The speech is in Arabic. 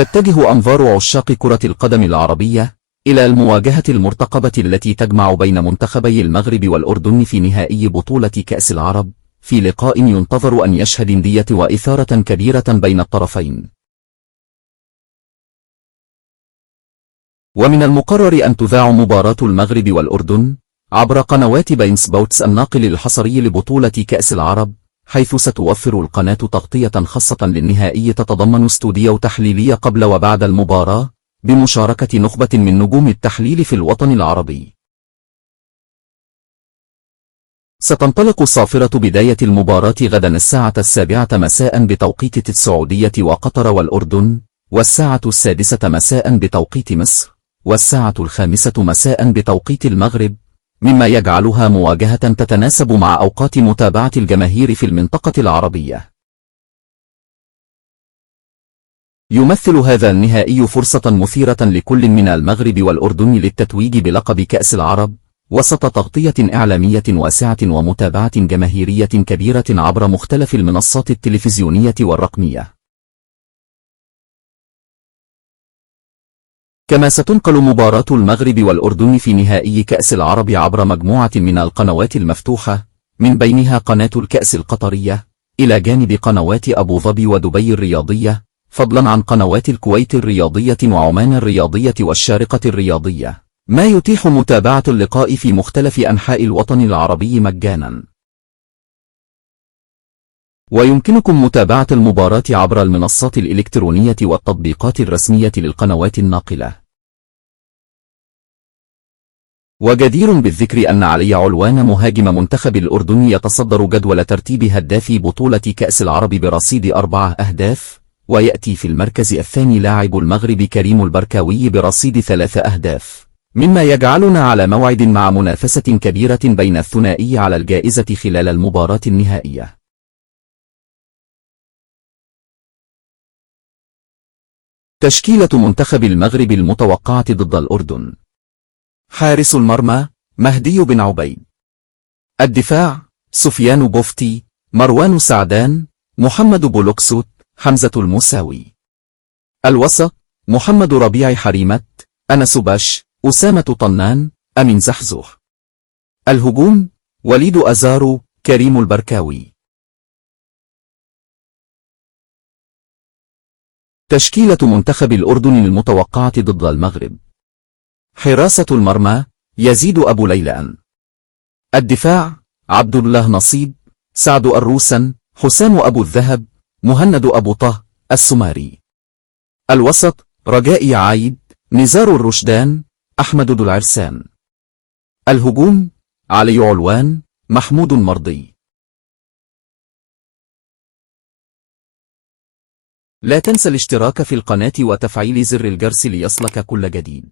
تتجه أنظار عشاق كرة القدم العربية إلى المواجهة المرتقبة التي تجمع بين منتخبي المغرب والأردن في نهائي بطولة كأس العرب، في لقاء ينتظر أن يشهد ندية وإثارة كبيرة بين الطرفين. ومن المقرر أن تذاع مباراة المغرب والأردن عبر قنوات بين سبورتس الناقل الحصري لبطولة كأس العرب، حيث ستوفر القناة تغطية خاصة للنهائي تتضمن استوديو تحليلي قبل وبعد المباراة، بمشاركة نخبة من نجوم التحليل في الوطن العربي. ستنطلق صافرة بداية المباراة غدا الساعة 7 مساء بتوقيت السعودية وقطر والأردن، والساعة 6 مساء بتوقيت مصر، والساعة 5 مساء بتوقيت المغرب، مما يجعلها مواجهة تتناسب مع أوقات متابعة الجماهير في المنطقة العربية. يمثل هذا النهائي فرصة مثيرة لكل من المغرب والأردن للتتويج بلقب كأس العرب، وسط تغطية إعلامية واسعة ومتابعة جماهيرية كبيرة عبر مختلف المنصات التلفزيونية والرقمية. كما ستنقل مباراة المغرب والأردن في نهائي كأس العرب عبر مجموعة من القنوات المفتوحة، من بينها قناة الكأس القطرية، إلى جانب قنوات أبو ظبي ودبي الرياضية، فضلا عن قنوات الكويت الرياضية وعمان الرياضية والشارقة الرياضية، ما يتيح متابعة اللقاء في مختلف أنحاء الوطن العربي مجانا. ويمكنكم متابعة المباراة عبر المنصات الإلكترونية والتطبيقات الرسمية للقنوات الناقلة. وجدير بالذكر أن علي علوان مهاجم منتخب الأردن يتصدر جدول ترتيب هدافي بطولة كأس العرب برصيد 4 أهداف، ويأتي في المركز الثاني لاعب المغرب كريم البركاوي برصيد 3 أهداف، مما يجعلنا على موعد مع منافسة كبيرة بين الثنائي على الجائزة خلال المباراة النهائية. تشكيلة منتخب المغرب المتوقعة ضد الأردن: حارس المرمى مهدي بن عبيد. الدفاع: سفيان بوفتي، مروان سعدان، محمد بولوكسوت، حمزة الموساوي. الوسط: محمد ربيع حريمت، أنس باش، أسامة طنان، أمين زحزح. الهجوم: وليد أزارو، كريم البركاوي. تشكيلة منتخب الأردن المتوقعة ضد المغرب: حراسة المرمى: يزيد أبو ليلان. الدفاع: عبد الله نصيب، سعد الروسن، حسام أبو الذهب، مهند أبو طه، السماري. الوسط: رجاء عايد، نزار الرشدان، أحمد ذو العرسان. الهجوم: علي علوان، محمود مرضي. لا تنسى الاشتراك في القناة وتفعيل زر الجرس ليصلك كل جديد.